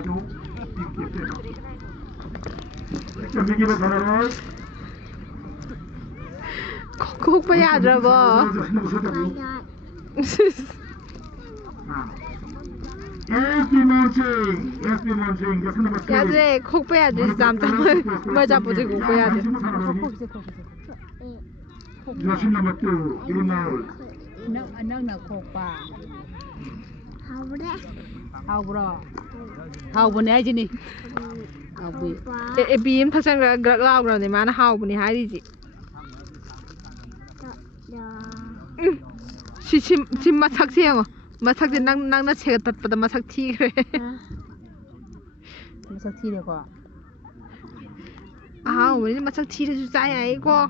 아주 있겠죠. 전기기로 전화로 콕 봐야 들어봐. 야, 쟤 콕 봐야 돼. 잠깐만. 뭐 잡으지 콕 봐야 돼. 여신 남았죠. 이런 날. nâng khổ bà hao bro hao bữa nay chứ nè hao bị 에 비임 타창가 그라우 그러네. 마나 하우분이 하리지. 심 마삭시야. 마삭지 낭나 체가 땄다 마삭티 그래. masak thi được quoi 아, 우리 마삭티를 주자야 이거.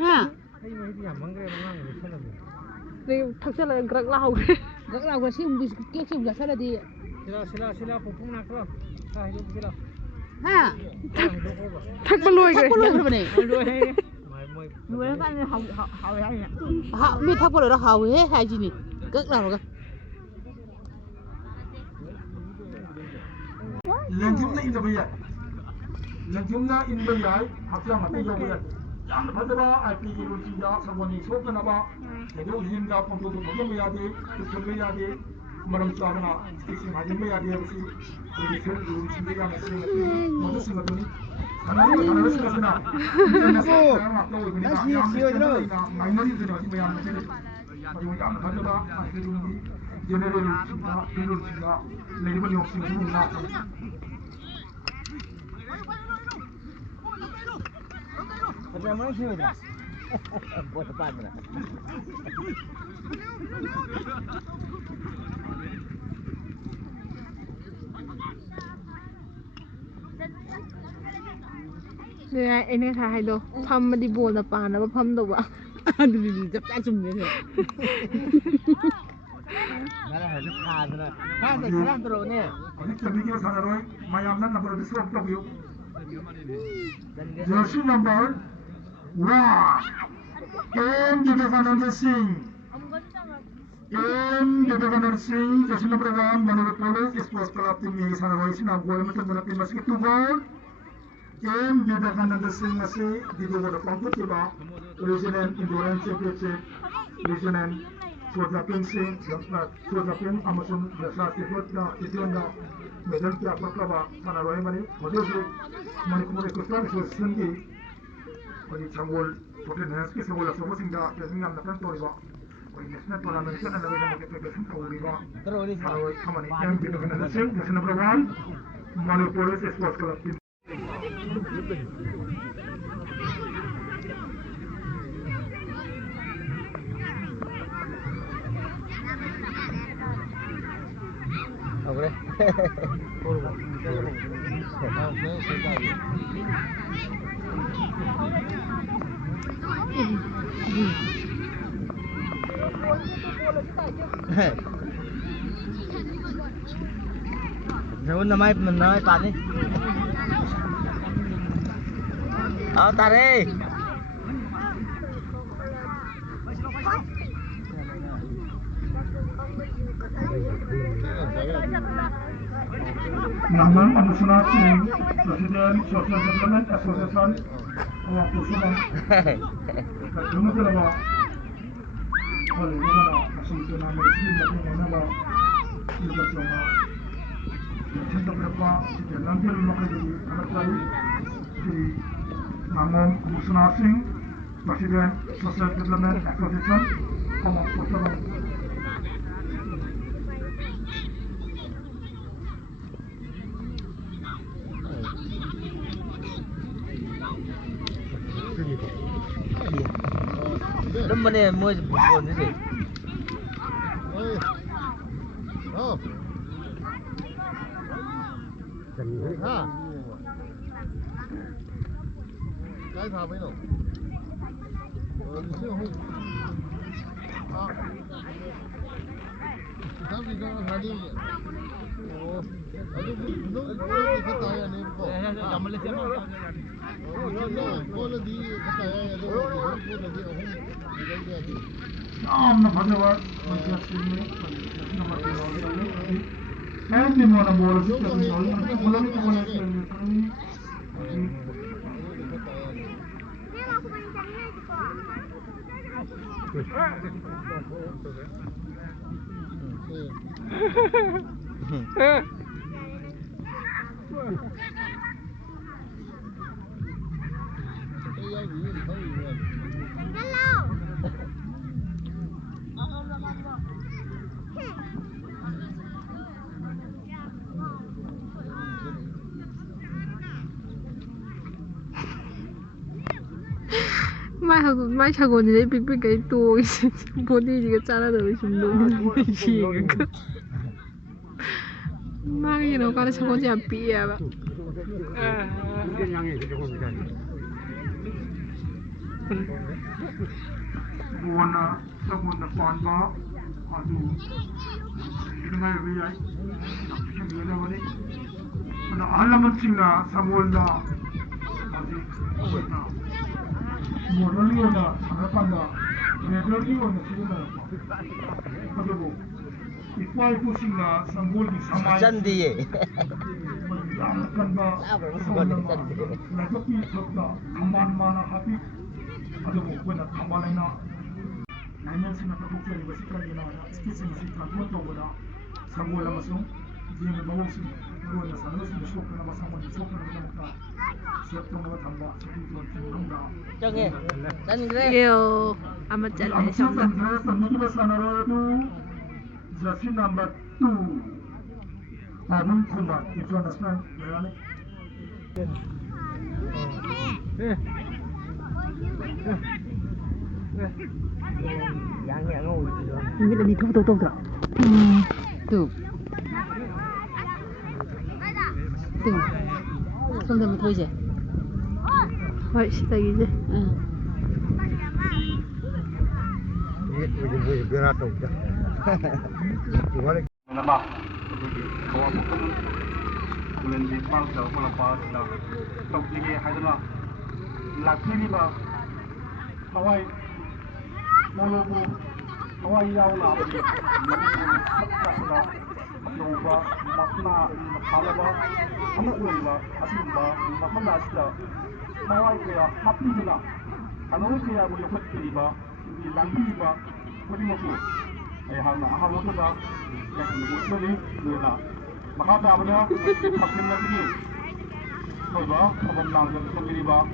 ha 네, 탁자라 그라우 그래. gak lah gua sih mungkin kek sih biasa di sila pupung nak lo sah hidup sila ha 탁 발로이 그래. apa nih nuôi kan hậu hay nè ha mi thắc boleh dah hao he hai ji ni gak lah gak 랭킴나 인더비야. 랭킴나 인더비야. 합장 맞게 요구야. 양 받아봐. 알피기로 진짜 사원이 속여나봐. 제대로 힘다 pompo도 먹여야 돼. 그쳐야 돼. 말은 싸거나 스틱싱 하려야 돼. 혹시 우리 그 우리 친구가 말씀을 모두 생각하니 하나를 생각하나. 다시 지어들어. 마이너리들이 어디 뭐야 하는 거. 아주 양 받아봐. 알피기로 제네럴 진짜 비를 진짜 내리면 욕심 부른다. Bagaimana sih udah? Buat depan mana? 네, 얘네 다 해도 팜마디 보나 빠나 팜도 봐. aduh jap cuma ni Mana harus kalah sana? Kan sekarang terus ni. 어디 저기로 사나로 마야만 나버도 수 없다고요. 여신 넘버 와. 엠 비베가노드 싱. 엠 비베가노드 싱. 여신 넘버 1 마누르 폴레 스포츠 클럽 팀이 사나로 이시나 고에 맞는 거라 팀마스키 투볼. 엠 비베가노드 싱 마시 디도보다 컴퓨터바. 리저널 인도렌스 챔피언십. 리저널 Suatu sing, suatu amasung biasa tiada tiada medal tiada apa sana roy mani, macam tu mani kemudian kita ni suatu sendiri, mani canggul, potong nasi semua semua singgah, jadi ngam nak tahu riba, mani nasional tournament ni ada lagi kita bersama tahu riba, sana roy kamani yang kita kena sing, jadi number 1, mani polis sports club team. Boleh. Rồi năm mình nói tàn đi. Tàn đi. Namun Amusna Singh, Presiden Social Development Association, awak kusuran, kadang tu lama, kalau mana masih tu nama Muslim lagi mana ba, juga sama. Cinta berapa, jalan dia lama lagi, anak lagi, jadi namun Amusna Singh, Presiden Social Development Association, awak kusuran. Đâm bên này mua buồn cái gì? Ha. Cái thằng mấy nó. Sao bị con thằng đi? Aduh, nó cái tay này có. Yang Malaysia mau. Bola di kata ya, bola di Nam na bhagavad, Malaysia sini, nama Every morning, more is mai chago ni big big cái tu body gì cái chana rồi chúng nó gì cái mang gì nó cái chago gì bị à bạn buona seconda quando aduh ini mai biaya nak biaya ni mana alamat singna samolna aduh moraliona harapanna regularliona singna aduh ipai pusingna samol di samai Candi ye. kan ba lagi thokna kaman mana happy aduh bukan kamalena Nanya sih nak bukti lagi basikal ini ada spesies sih kalau tu bola sambil lama sung dia membawa sih dua nasi lalu sih besok kena masa mau besok kena macam apa siap tu mau tambah seperti tu macam dah Jangan. Dan gre. 이게요 아마 잘래 Amat 셨다 terus tadi kita sana itu jersey number 2 Arun Kumar itu understand mereka Yang ngồi. Ini là đi thu tô tô rồi. Từ. Từ. Không được mà thôi chứ. 거의 시작이지 응. Ini berat tu. Gimana? Nama bawa bukan bulan di pangsa bola pas dah tok lagi ada lah laki ni bah Hawaii Molobu Hawaii yau lah Nova makna makala bah amat uli bah asin bah makna asla Hawaii kaya happy ni lah kalau kaya boleh buat kiri bah di langgi bah boleh masuk hang nak hang tu bah yang betul ni dia maka dah apa dia makin lagi kau bah abang nang jadi bah